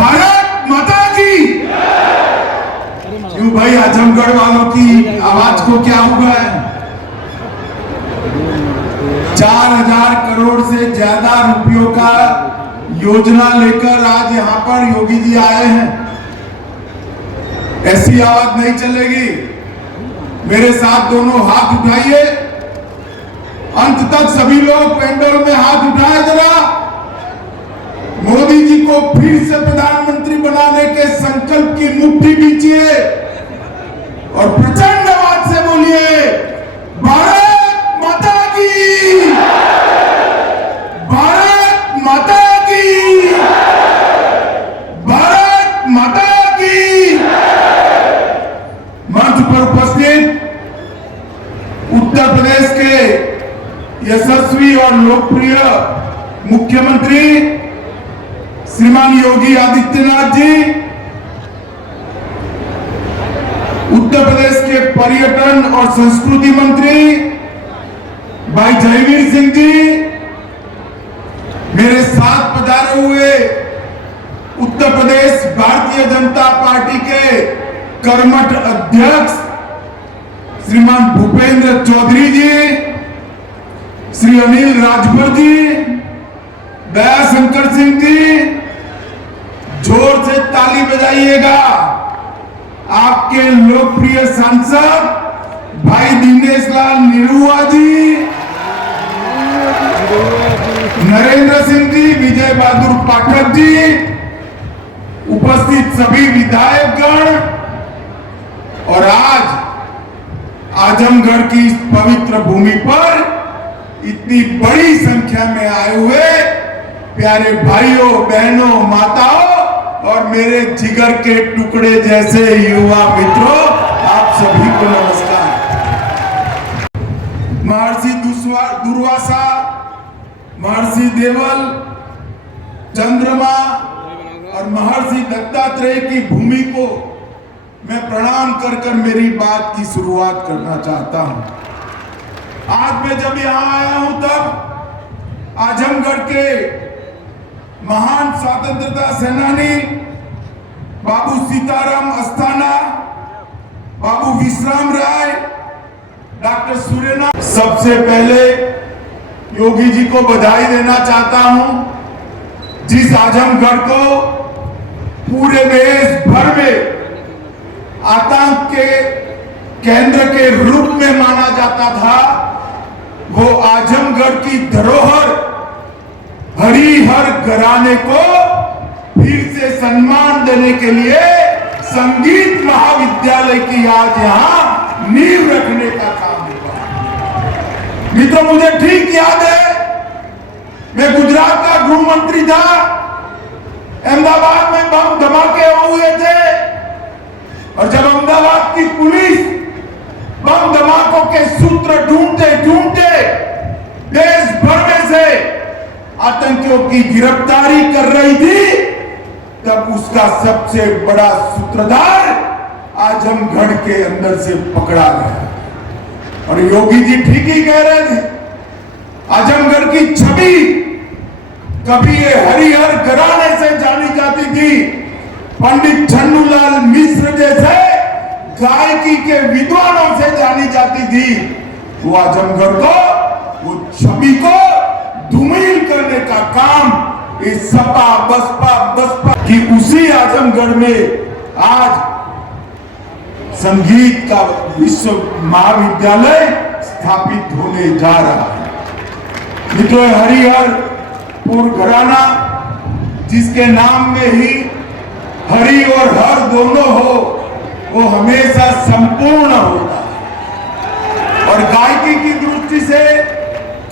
भारत माता की। क्यों भाई, आजमगढ़ वालों की आवाज को क्या हुआ है? 4000 करोड़ से ज्यादा रुपयों का योजना लेकर आज यहां पर योगी जी आए हैं। ऐसी आवाज नहीं चलेगी। मेरे साथ दोनों हाथ उठाइए, अंत तक सभी लोग पेंडोल में हाथ उठाए जरा। मोदी जी को फिर से प्रधानमंत्री बनाने के संकल्प की मुट्ठी बींचिए और प्रचंड आवाज से बोलिए, भारत माता की, भारत माता की, भारत माता की। मंच पर उपस्थित उत्तर प्रदेश के यशस्वी और लोकप्रिय मुख्यमंत्री श्रीमान योगी आदित्यनाथ जी, उत्तर प्रदेश के पर्यटन और संस्कृति मंत्री भाई जयवीर सिंह जी, मेरे साथ पधारे हुए उत्तर प्रदेश भारतीय जनता पार्टी के कर्मठ अध्यक्ष श्रीमान भूपेंद्र चौधरी जी, श्री अनिल राजभर जी, दयाशंकर सिंह जी, जोर से ताली बजाइएगा। आपके लोकप्रिय सांसद भाई दिनेश लाल निरुआ जी, नरेंद्र सिंह जी, विजय बहादुर पाठक जी, उपस्थित सभी विधायकगण और आज आजमगढ़ की इस पवित्र भूमि पर इतनी बड़ी संख्या में आए हुए प्यारे भाइयों, बहनों, माताओं और मेरे जिगर के टुकड़े जैसे युवा मित्रों, आप सभी को नमस्कार। महर्षि दुर्वासा, महर्षि देवल, चंद्रमा और महर्षि दत्तात्रेय की भूमि को मैं प्रणाम कर कर मेरी बात की शुरुआत करना चाहता हूं। आज मैं जब यहां आया हूं तब आजमगढ़ के महान स्वतंत्रता सेनानी बाबू सीताराम अस्थाना, बाबू विश्राम राय, डॉक्टर सूर्यनाथ, सबसे पहले योगी जी को बधाई देना चाहता हूं। जिस आजमगढ़ को पूरे देश भर में आतंक के केंद्र के रूप में माना जाता था, वो आजमगढ़ की धरोहर हरिहर घराने को फिर से सम्मान देने के लिए संगीत महाविद्यालय की आज यहां नींव रखने का काम हुआ। मित्रों, मुझे ठीक याद है, मैं गुजरात का गृह मंत्री था। अहमदाबाद में बम धमाके हुए थे और जब अहमदाबाद की पुलिस बम धमाकों के सूत्र ढूंढते ढूंढते देश भर में से आतंकियों की गिरफ्तारी कर रही थी, तब उसका सबसे बड़ा सूत्रधार आजमगढ़ के अंदर से पकड़ा गया। और योगी जी ठीक ही कह रहे थे, आजमगढ़ की छवि कभी ये हरिहर घराने से जानी जाती थी, पंडित छन्नूलाल मिश्र जैसे गायकी के विद्वानों से जानी जाती थी। वो आजमगढ़ को, वो छवि को धूमिल करने का काम इस सपा बसपा की उसी आजमगढ़ में आज संगीत का विश्व महाविद्यालय स्थापित होने जा रहा है। मित्रों, हरिहरपुर घराना जिसके नाम में ही हरि और हर दोनों हो, वो हमेशा संपूर्ण होता है। और गायकी की दृष्टि से,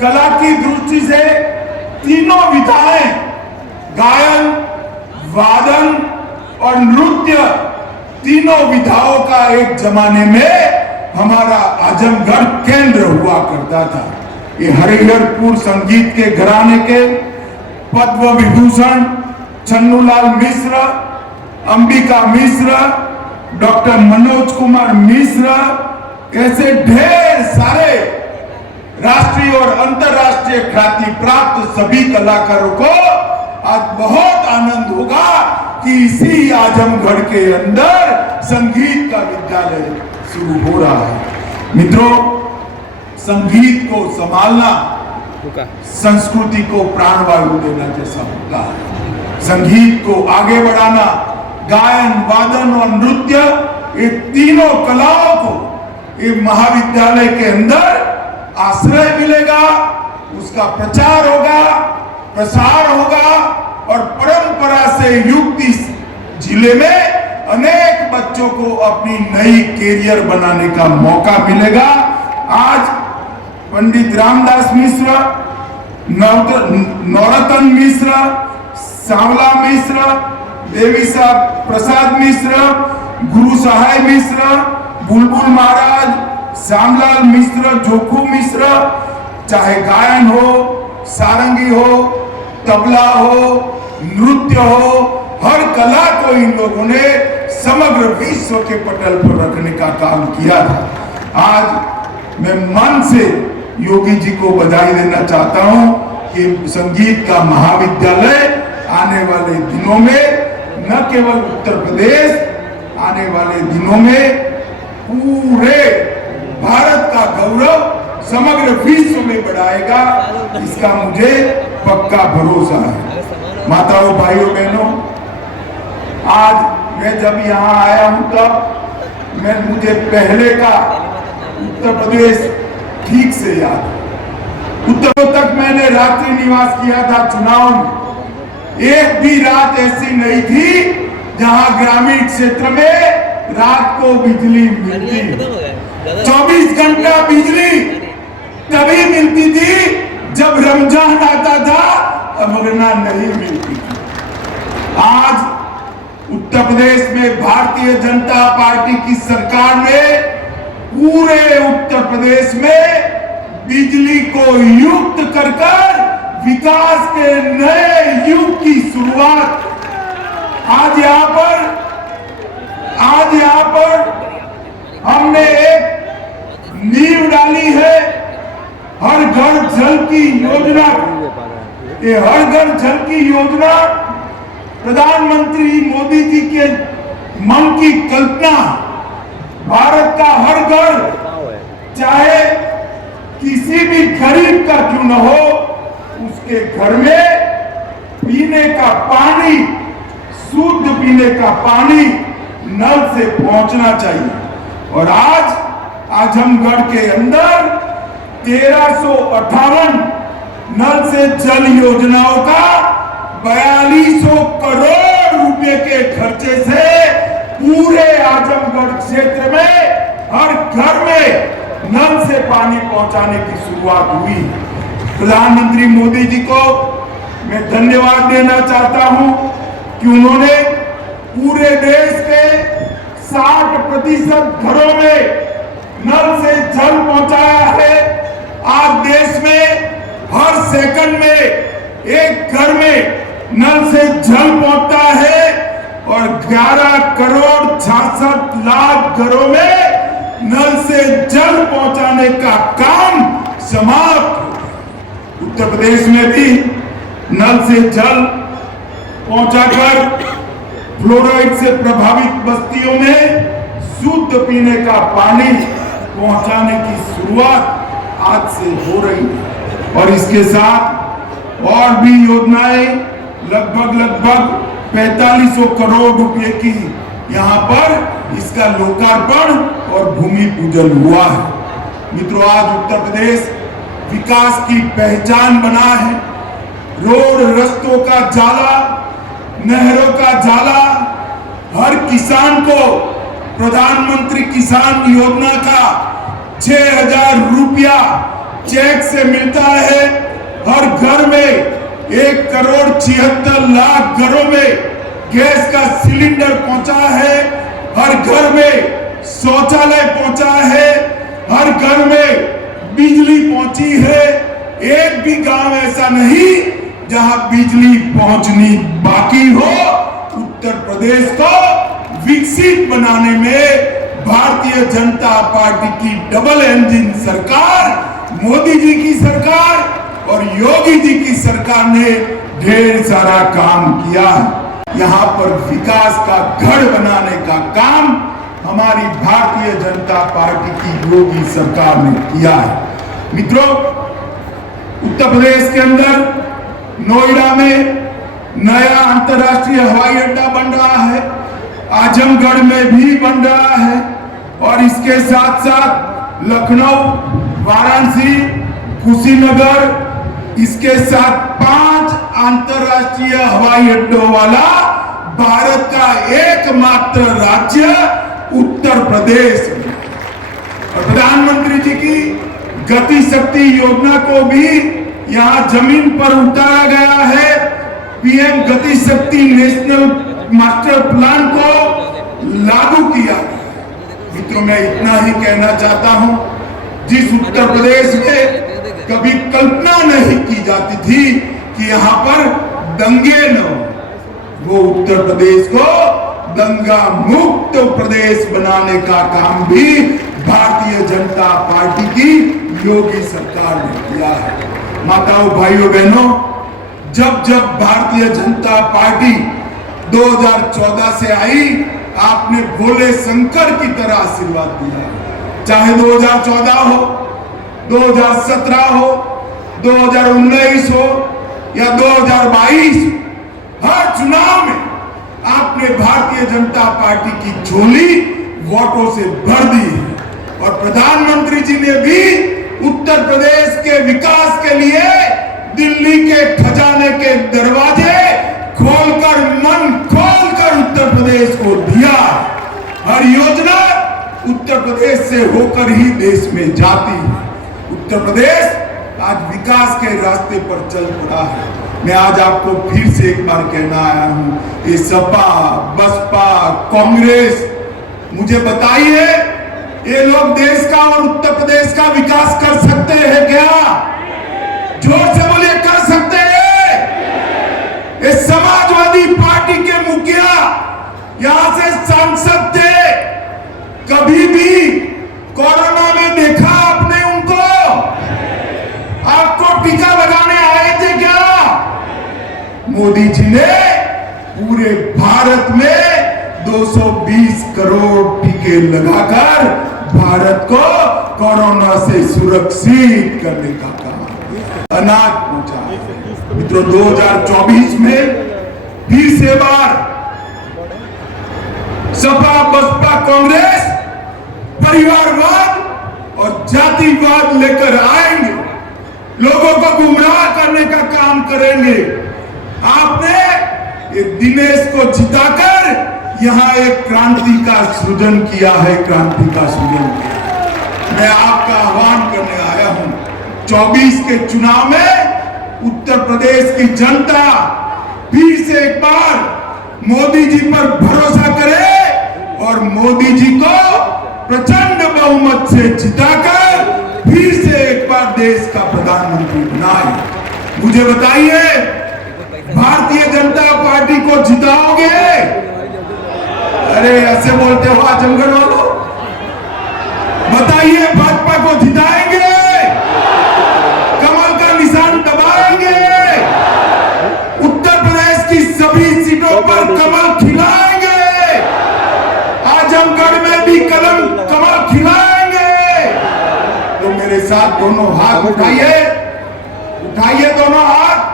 कला की दृष्टि से तीनों विधाएं, गायन, वादन और नृत्य, तीनों विधाओं का एक जमाने में हमारा आजमगढ़ केंद्र हुआ करता था। ये हरिहरपुर संगीत के घराने के पद्म विभूषण छन्नूलाल मिश्र, अंबिका मिश्र, डॉक्टर मनोज कुमार मिश्र, ऐसे ढेर सारे राष्ट्रीय और अंतर्राष्ट्रीय ख्याति प्राप्त सभी कलाकारों को आज बहुत आनंद होगा कि इसी आजमगढ़ के अंदर संगीत का विद्यालय शुरू हो रहा है। मित्रों, संगीत को संभालना संस्कृति को प्राणवायु देना जैसा होता है। संगीत को आगे बढ़ाना, गायन, वादन और नृत्य, ये तीनों कलाओं को ये महाविद्यालय के अंदर आश्रय मिलेगा, उसका प्रचार होगा, प्रसार होगा और परंपरा से युक्त इस जिले में अनेक बच्चों को अपनी नई कैरियर बनाने का मौका मिलेगा। आज पंडित रामदास मिश्र, नौरतन मिश्र, सांवला मिश्र, देवी साहब प्रसाद मिश्र, गुरु सहाय मिश्र, बुलबुल महाराज, श्यामलाल मिश्र, जोखू मिश्र, चाहे गायन हो, सारंगी हो, तबला हो, नृत्य हो, हर कला को इन लोगों ने समग्र विश्व के पटल पर रखने का काम किया था। आज मैं मन से योगी जी को बधाई देना चाहता हूं कि संगीत का महाविद्यालय आने वाले दिनों में न केवल उत्तर प्रदेश, आने वाले दिनों में पूरे भारत का गौरव समग्र विश्व में बढ़ाएगा, इसका मुझे पक्का भरोसा है। माताओं, भाइयों, बहनों, आज मैं जब यहाँ आया हूं तब मुझे पहले का उत्तर प्रदेश ठीक से याद है। उत्तर तक मैंने रात्रि निवास किया था चुनाव में। एक भी रात ऐसी नहीं थी जहां ग्रामीण क्षेत्र में रात को बिजली मिलती। 24 घंटा बिजली तभी मिलती थी जब रमजान आता था, वरना नहीं मिलती थी। आज उत्तर प्रदेश में भारतीय जनता पार्टी की सरकार ने पूरे उत्तर प्रदेश में बिजली को युक्त कर विकास के नए युग की शुरुआत आज यहाँ पर हमने एक नींव डाली है। हर घर जल की योजना, ये हर घर जल की योजना प्रधानमंत्री मोदी जी के मन की कल्पना। भारत का हर घर, चाहे किसी भी गरीब का क्यों न हो, उसके घर में पीने का पानी, शुद्ध पीने का पानी नल से पहुंचना चाहिए। और आज आजमगढ़ के अंदर 1358 नल से जल योजनाओं का 4200 करोड़ रुपए के खर्चे से पूरे आजमगढ़ क्षेत्र में हर घर में नल से पानी पहुंचाने की शुरुआत हुई। प्रधानमंत्री मोदी जी को मैं धन्यवाद देना चाहता हूं कि उन्होंने पूरे देश के 60% घरों में नल से जल पहुंचाया है। आज देश में हर सेकंड में एक घर में नल से जल पहुंचता है और 11 करोड़ 66 लाख घरों में नल से जल पहुंचाने का काम समाप्त। उत्तर प्रदेश में भी नल से जल पहुंचाकर फ्लोराइड से प्रभावित बस्तियों में शुद्ध पीने का पानी पहुंचाने की शुरुआत आज से हो रही है। और इसके साथ और भी योजनाएं लगभग 4500 करोड़ रुपए की यहाँ पर इसका लोकार्पण और भूमि पूजन हुआ है। मित्रों, आज उत्तर प्रदेश विकास की पहचान बना है। रोड रस्तों का जाला, नहरों का जाला, हर किसान को प्रधानमंत्री किसान योजना का 6000 रुपया चेक से मिलता है। हर घर में 1 करोड़ 76 लाख घरों में गैस का सिलेंडर पहुंचा है। हर घर में शौचालय पहुंचा है। हर घर में बिजली पहुंची है। एक भी गांव ऐसा नहीं जहां बिजली पहुंचनी बाकी हो। उत्तर प्रदेश को विकसित बनाने में भारतीय जनता पार्टी की डबल इंजन सरकार, मोदी जी की सरकार और योगी जी की सरकार ने ढेर सारा काम किया है। यहाँ पर विकास का गढ़ बनाने का काम हमारी भारतीय जनता पार्टी की योगी सरकार ने किया है। मित्रों, उत्तर प्रदेश के अंदर नोएडा में नया अंतर्राष्ट्रीय हवाई अड्डा बन रहा है, आजमगढ़ में भी बन रहा है और इसके साथ साथ लखनऊ, वाराणसी, कुशीनगर, इसके साथ 5 अंतर्राष्ट्रीय हवाई अड्डों वाला भारत का एकमात्र राज्य उत्तर प्रदेश। और प्रधानमंत्री जी की गति शक्ति योजना को भी यहां जमीन पर उतारा गया है। पीएम गति शक्ति नेशनल मास्टर प्लान को लागू किया गया। मित्रों, मैं इतना ही कहना चाहता हूं, जिस उत्तर प्रदेश में कभी कल्पना नहीं की जाती थी कि यहां पर दंगे न हो, वो उत्तर प्रदेश को दंगा मुक्त प्रदेश बनाने का काम भी भारतीय जनता पार्टी की योगी सरकार ने किया है। माताओं, भाइयों, बहनों, जब जब भारतीय जनता पार्टी 2014 से आई, आपने भोले शंकर की तरह आशीर्वाद दिया। चाहे 2014 हो, 2017 हो, 2019 हो या 2022, हर चुनाव में आपने भारतीय जनता पार्टी की झोली वोटों से भर दी है। और प्रधानमंत्री जी ने भी उत्तर प्रदेश के विकास के लिए दिल्ली के खजाने के दरवाजे खोलकर, मन खोलकर उत्तर प्रदेश को दिया। हर योजना उत्तर प्रदेश से होकर ही देश में जाती है। उत्तर प्रदेश आज विकास के रास्ते पर चल पड़ा है। मैं आज आपको फिर से एक बार कहना आया हूं, ये सपा, बसपा, कांग्रेस, मुझे बताइए, ये लोग देश का और उत्तर प्रदेश का विकास कर सकते हैं क्या? जोर से बोलिए, कर सकते हैं? ये समाजवादी पार्टी के मुखिया यहां से सांसद थे, कभी भी कोरोना में देखा आपने उनको? आपको टीका लगाने आए थे क्या? मोदी जी ने पूरे भारत में 220 करोड़ टीके लगाकर भारत को कोरोना से सुरक्षित करने का काम, अनाज पहुंचा। मित्रों, 2024 में फिर से बार सपा, बसपा, कांग्रेस परिवारवाद और जातिवाद लेकर आएंगे, लोगों को गुमराह करने का काम करेंगे। आपने ये दिनेश को जिताकर यहां एक क्रांति का सृजन किया है, क्रांति का सृजन किया। मैं आपका आह्वान करने आया हूं, 24 के चुनाव में उत्तर प्रदेश की जनता फिर से एक बार मोदी जी पर भरोसा करे और मोदी जी को प्रचंड बहुमत से जिताकर फिर से एक बार देश का प्रधानमंत्री बनाए। मुझे बताइए, भारतीय जनता पार्टी को जिताओगे? अरे ऐसे बोलते हो आजमगढ़ वालों, बताइए, भाजपा को जिताएंगे? कमल का निशान दबाएंगे? उत्तर प्रदेश की सभी सीटों पर कमल खिलाएंगे? आजमगढ़ में भी कमल खिलाएंगे? तो मेरे साथ दोनों हाथ उठाइए, उठाइए दोनों हाथ,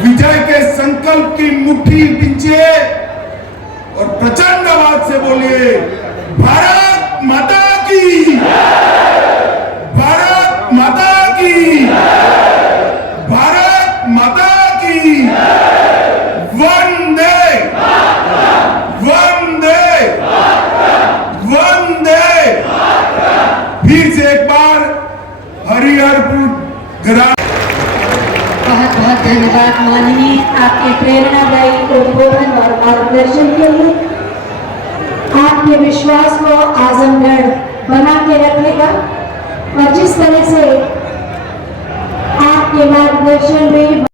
विजय के संकल्प की मुट्ठी पीछे और प्रचंड आवाज से बोलिए, भारत माता की, भारत माता की, भारत माता की, वंदे वंदे वंदे। फिर से एक बार हरिहरपुर ग्राम। बहुत बहुत धन्यवाद माननीय, आपके प्रेरणादायी उद्बोधन और मार्गदर्शन के लिए। आपके विश्वास को आजमगढ़ बना के रखेगा और जिस तरह से आपके मार्गदर्शन में